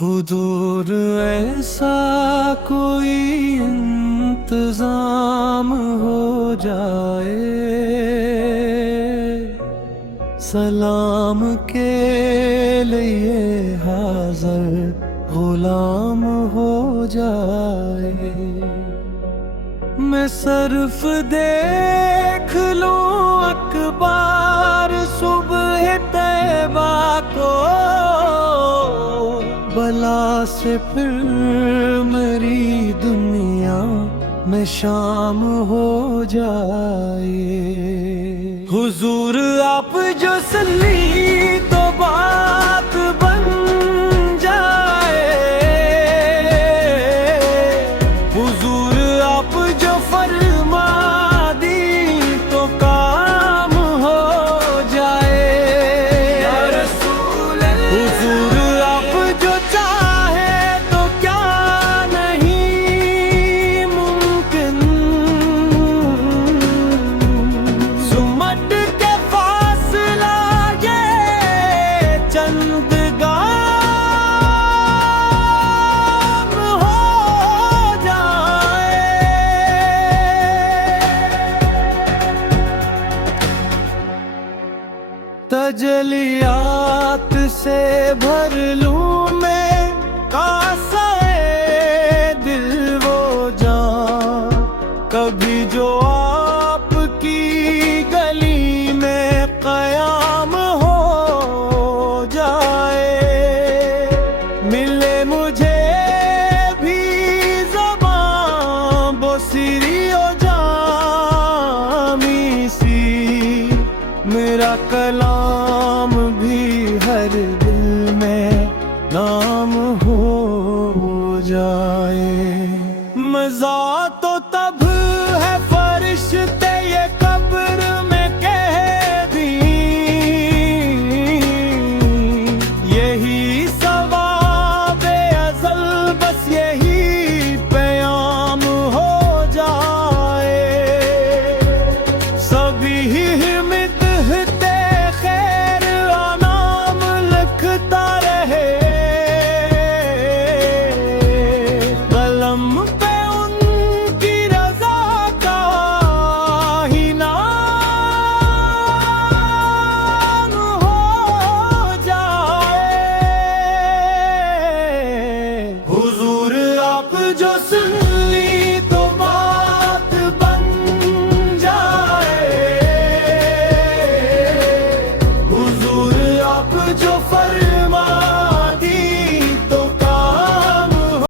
हुजूर ऐसा कोई इंतजाम हो जाए, सलाम के लिए हाज़िर गुलाम हो जाए। मैं सिर्फ देख लूं अखबार सुबह तैबा को, बला से फिर मेरी दुनिया में शाम हो जाए। हुजूर आप जो सल्ली तो बात बन जाए, हुजूर आप जो फरमा दी तो काम हो जाए। या रसूल अल्लाह, हुजूर आप जो चाहे तो क्या नहीं मुमकिन, सुमट के फासला ये चंद गाम हो जाए। तजलियात से भर लूं मैं कासाए दिल वो जान, कभी जो आपकी गली में क़याम हो जाए। मिले मुझे भी ज़बां बोसीरी ओ जामी सी, मेरा कलाम भी हर दिल में नाम हो जाए। मज़ाक